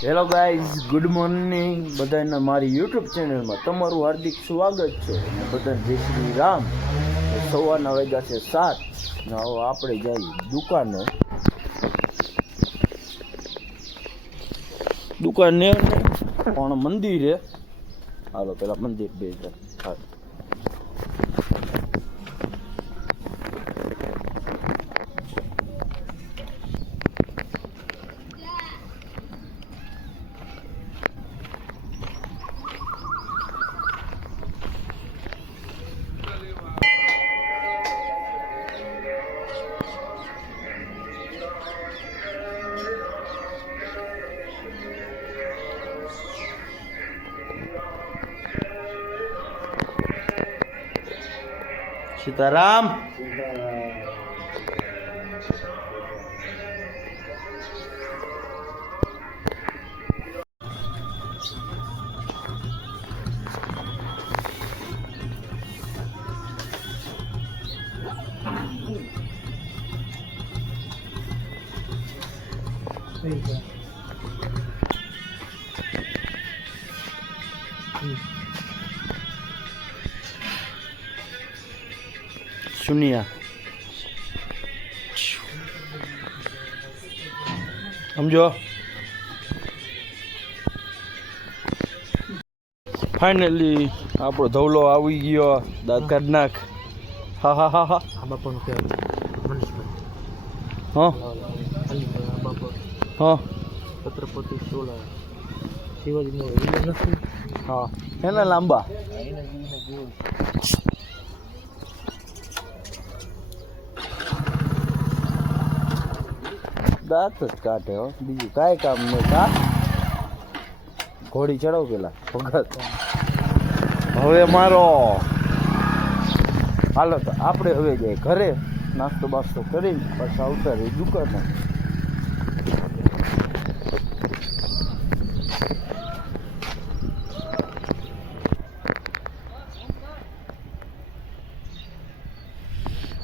Hello guys, good morning બધાને મારી YouTube ચેનલમાં તમારું હાર્દિક સ્વાગત છે. બધાને જય શ્રી રામ. સવારના વાગ્યા છે 7 ને હવે આપણે જઈએ દુકાને પણ મંદિરે. હાલો પેલા મંદિર બે જાય. સીતારામ. સુનિયા સમજો. ફાઇનલી આપણો ધવલો આવી ગયો. દાંત કાઢ નાખ. હા હા હા હા. હા હા. છત્રપતિ સોલા શિવાજી. હા એના લાંબા દાંત જ કાઢે. હો બીજું કાંઈ કામ નહીં. કા ઘોડી ચડાવ પેલા ભગત. હવે મારો હાલો તો આપણે હવે જાય ઘરે. નાસ્તો બાસ્તો કરીને પાછા આવતા રહી દુકાને.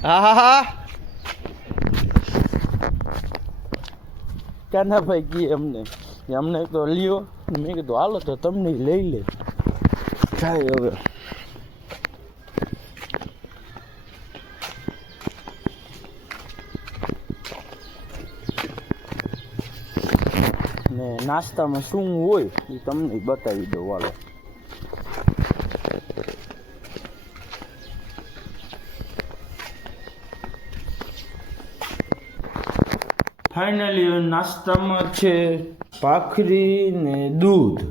હા હા હા. ક્યાંના ભાઈ કી અમને તો લ્યો. મેં કીધું હાલો તો તમને લઈ લે. જાય હવે. ને નાસ્તામાં શું હોય એ તમને બતાવી દઉં. હાલો ફાઇનલી નાસ્તામાં છે ભાખરી ને દૂધ.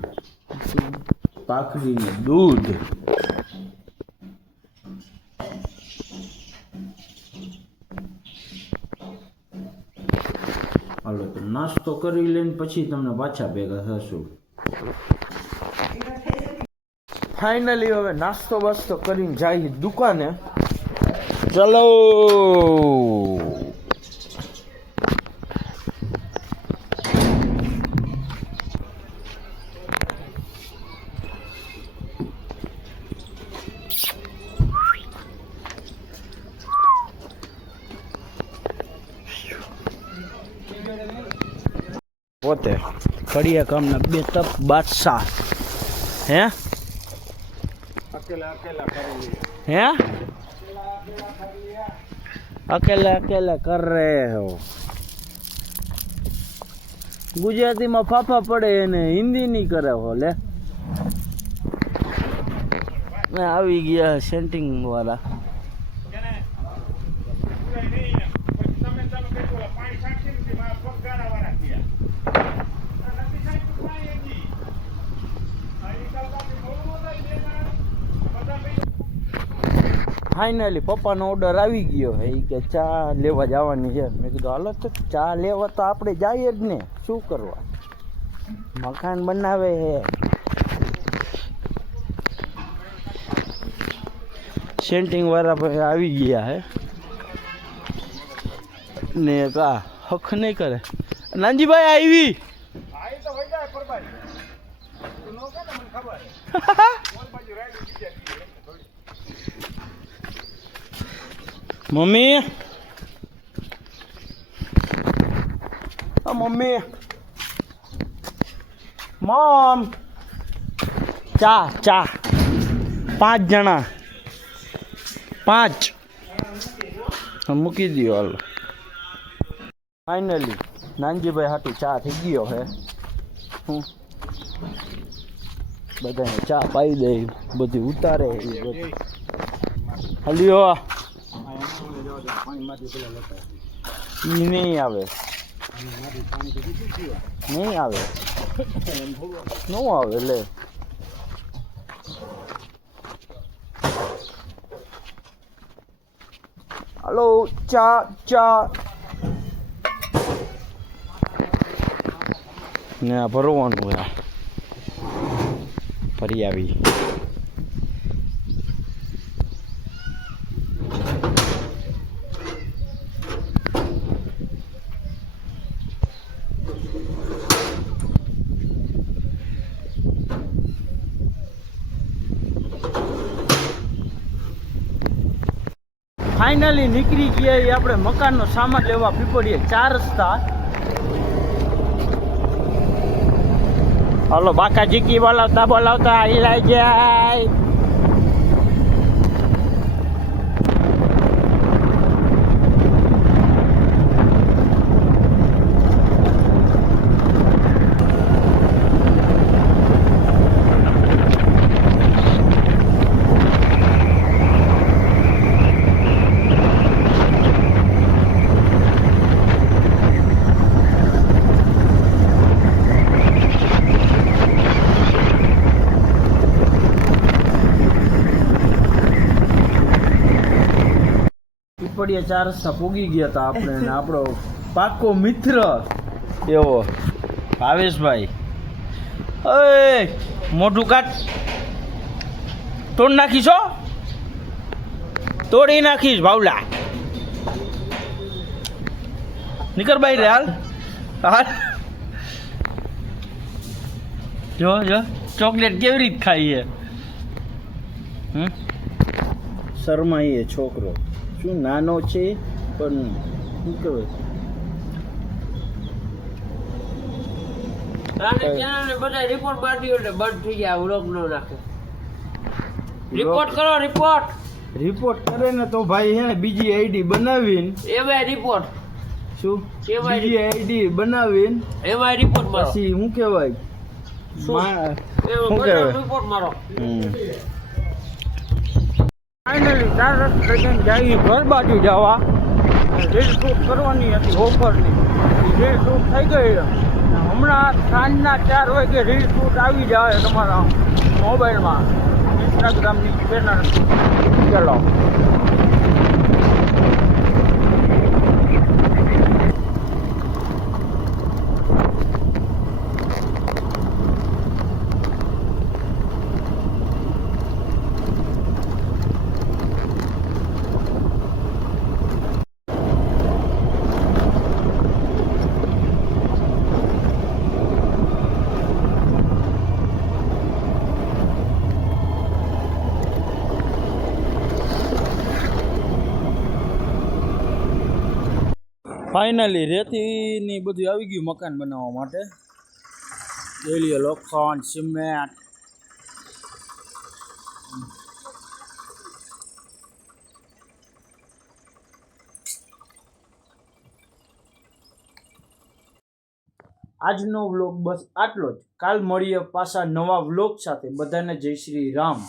ભાખરી ને દૂધ. હાલો તો નાસ્તો કરી લઈને પછી તમને પાછા ભેગા થશું. ફાઇનલી હવે નાસ્તો બાસ્તો કરીને જાય દુકાને. ચલો. પોતે કડિયા કામના બે તપ બાદશાહ. હે અકેલા અકેલા કર રહે હો. ગુજરાતીમાં ફાફા પડે એને હિન્દી નહીં કરે હો. લે આવી ગયા સેન્ટિંગ વાળા. ફાઇનલી પપ્પાનો ઓર્ડર આવી ગયો. એ કે ચા લેવા જવાની છે. મેં કીધું હાલો તો ચા લેવા તો આપણે જઈએ જ ને. શું કરવા મકાન બનાવે હે. સેન્ટિંગ વાળા આવી ગયા હે ને કા હક નહીં કરે. નાનજીભાઈ આવી. મમ્મી મમ્મી મોમ ચા 5 જણા 5 મૂકી દો હાલ. ફાઇનલી નાનજીભાઈ હાટુ ચા થઈ ગયો હે. હું બધાને ચા પાઈ દે, બધી ઉતારે એ બધું. હલ્યો ઈ નહીં આવે, નહીં આવે, ન આવે લે. હાલો ચા ને આ ભરવાનું હોય, ફરી આવી. ફાઇનલી નીકળી ગયા આપણે મકાનનો સામાન લેવા પીપળીએ 4 રસ્તા. હાલો બાકા જીકી બોલાવતા હિલાઈ જાય. પીપળીએ 4 રસ્તા પૂગી ગયા હતા આપણે, ને આપણો પાકો મિત્ર એવો ભાવેશભાઈ. અય મોઢું કાઢ, તોડ નાખીશો, તોડી નાખીશ ભાવલા. નીકળ ભાઈ રે હાલ હાલ. જો ચોકલેટ કેવી રીત ખાઈએ. શરમાઈએ છોકરો, શું નાનો છે પણ શું કહેવાય. બધા રિપોર્ટ મારી એટલે બંધ થઈ ગયા, વ્લોગ નો નાખે. રિપોર્ટ કરો, રિપોર્ટ કરે ને તો ભાઈ હે બીજી આઈડી બનાવીને એમાં રિપોર્ટ શું બીજી આઈડી બનાવીને એમાં રિપોર્ટ મારો. પછી શું કહેવાય, શું કહેવાય રિપોર્ટ મારો. ફાઇનલી 4 રસ્તે જઈને જઈએ ઘર બાજુ જવા. રીલ શૂટ કરવાની હતી ઓફરની, રીલ શૂટ થઈ ગઈ. હમણાં સાંજના 4 વાગે રીલ શૂટ આવી જાય તમારા મોબાઈલમાં, ઇન્સ્ટાગ્રામની ચેનલ. ચલો ફાઇનલી રેતીની બધું આવી ગયું મકાન બનાવવા માટે. રેલીએ લોખંડ, સિમેન્ટ. આજનો વ્લોગ બસ આટલો જ. કાલ મળીએ પાછા નવા વ્લોગ સાથે. બધાને જય શ્રી રામ.